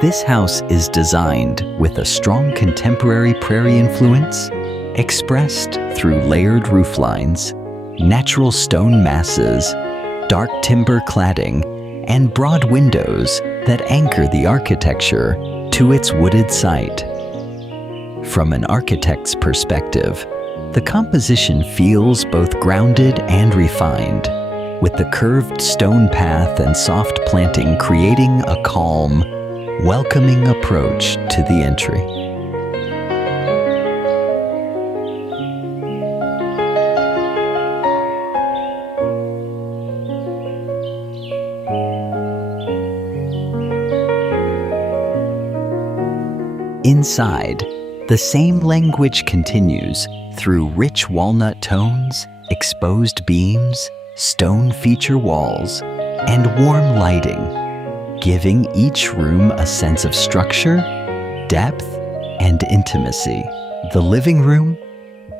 This house is designed with a strong contemporary prairie influence, expressed through layered rooflines, natural stone masses, dark timber cladding, and broad windows that anchor the architecture to its wooded site. From an architect's perspective, the composition feels both grounded and refined, with the curved stone path and soft planting creating a calm, welcoming approach to the entry. Inside, the same language continues through rich walnut tones, exposed beams, stone feature walls, and warm lighting, giving each room a sense of structure, depth, and intimacy. The living room,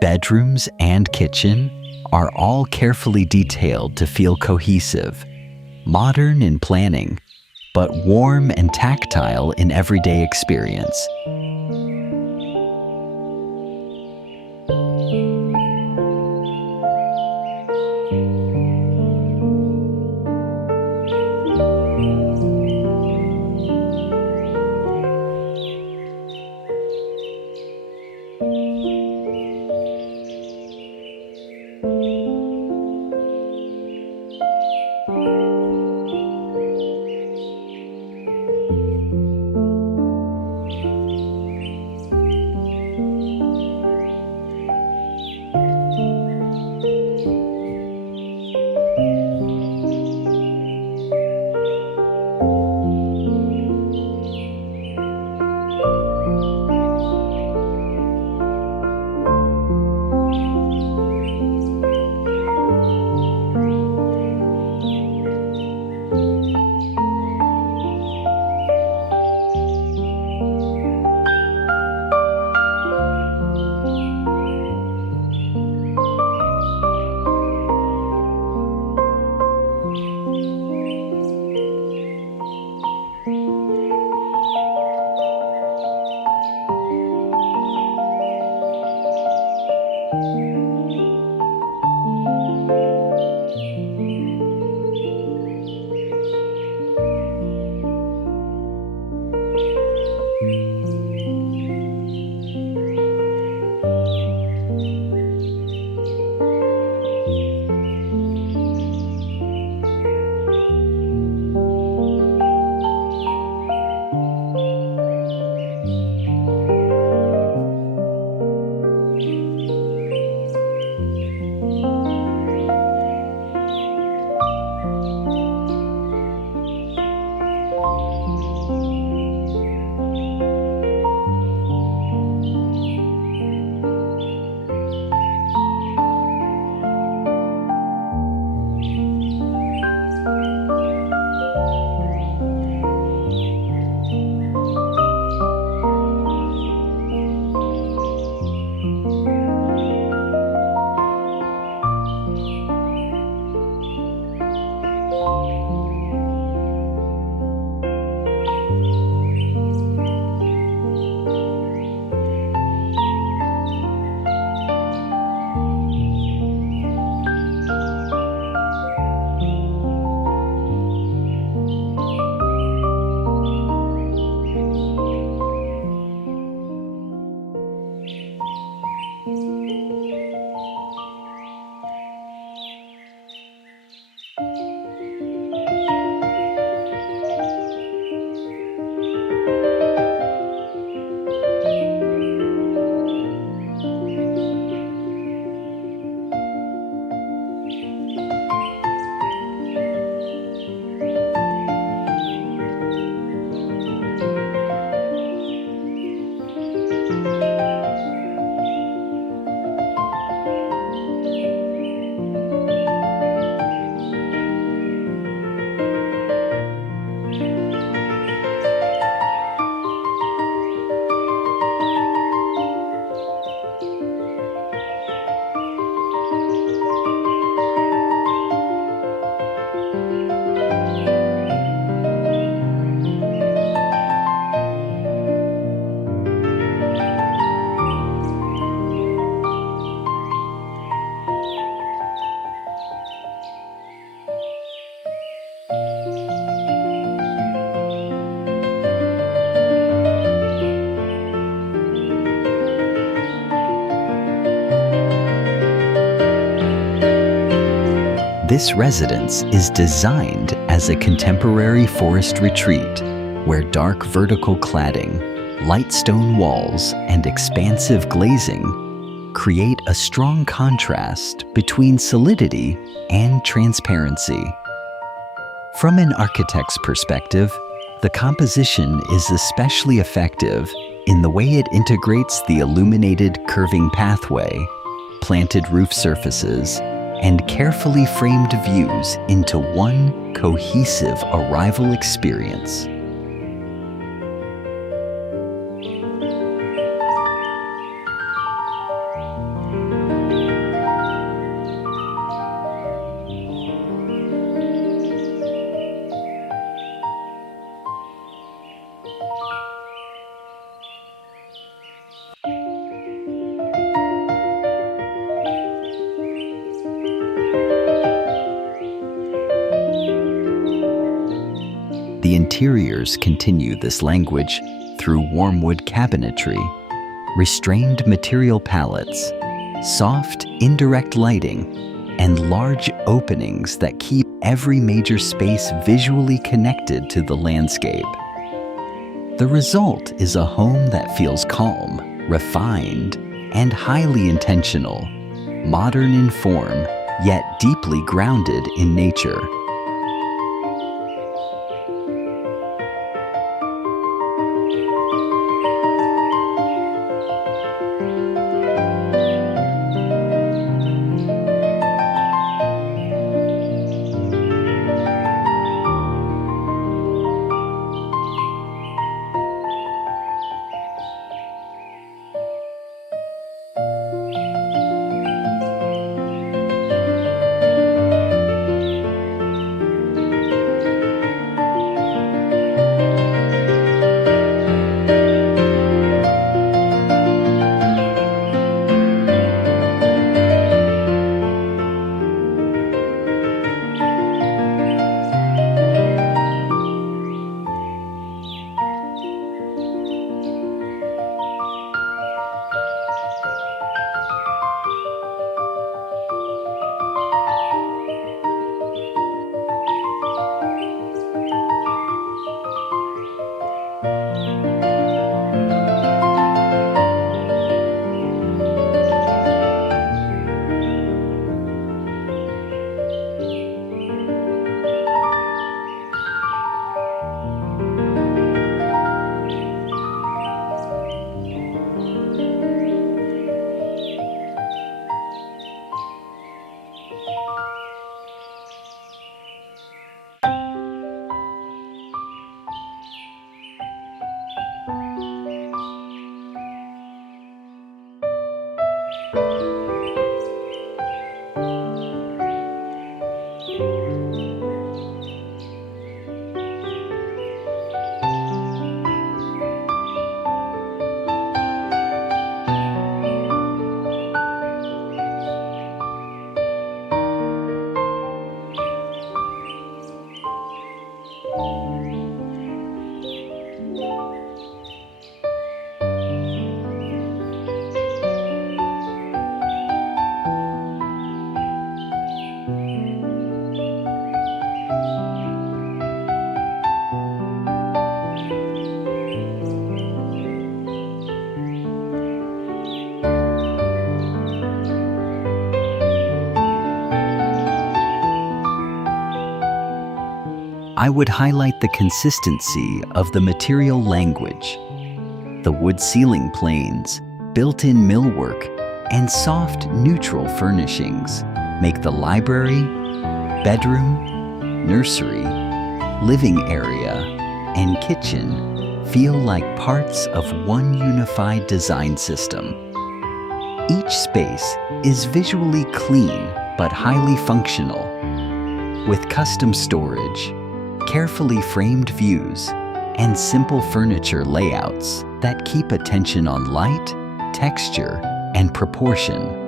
bedrooms, and kitchen are all carefully detailed to feel cohesive, modern in planning, but warm and tactile in everyday experience. This residence is designed as a contemporary forest retreat where dark vertical cladding, light stone walls, and expansive glazing create a strong contrast between solidity and transparency. From an architect's perspective, the composition is especially effective in the way it integrates the illuminated curving pathway, planted roof surfaces, and carefully framed views into one cohesive arrival experience. The interiors continue this language through warm wood cabinetry, restrained material palettes, soft, indirect lighting, and large openings that keep every major space visually connected to the landscape. The result is a home that feels calm, refined, and highly intentional, modern in form, yet deeply grounded in nature. I would highlight the consistency of the material language. The wood ceiling planes, built-in millwork, and soft, neutral furnishings make the library, bedroom, nursery, living area, and kitchen feel like parts of one unified design system. Each space is visually clean but highly functional, with custom storage, carefully framed views, and simple furniture layouts that keep attention on light, texture, and proportion.